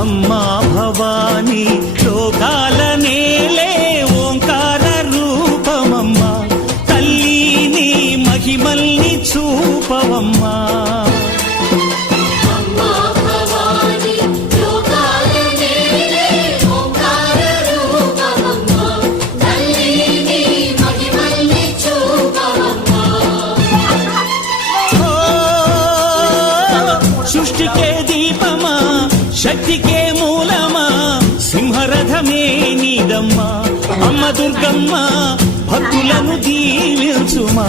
అమ్మా భవానీ లోకాల నేలే ఓంకార రూపమమ్మా తల్లి నీ మహిమల్ని చూపవమ్మా సృష్టికే దీపమా శక్తికే మూలమా సింహరథమే నీదమ్మా అమ్మ దుర్గమ్మ భక్తులను దీవించుమా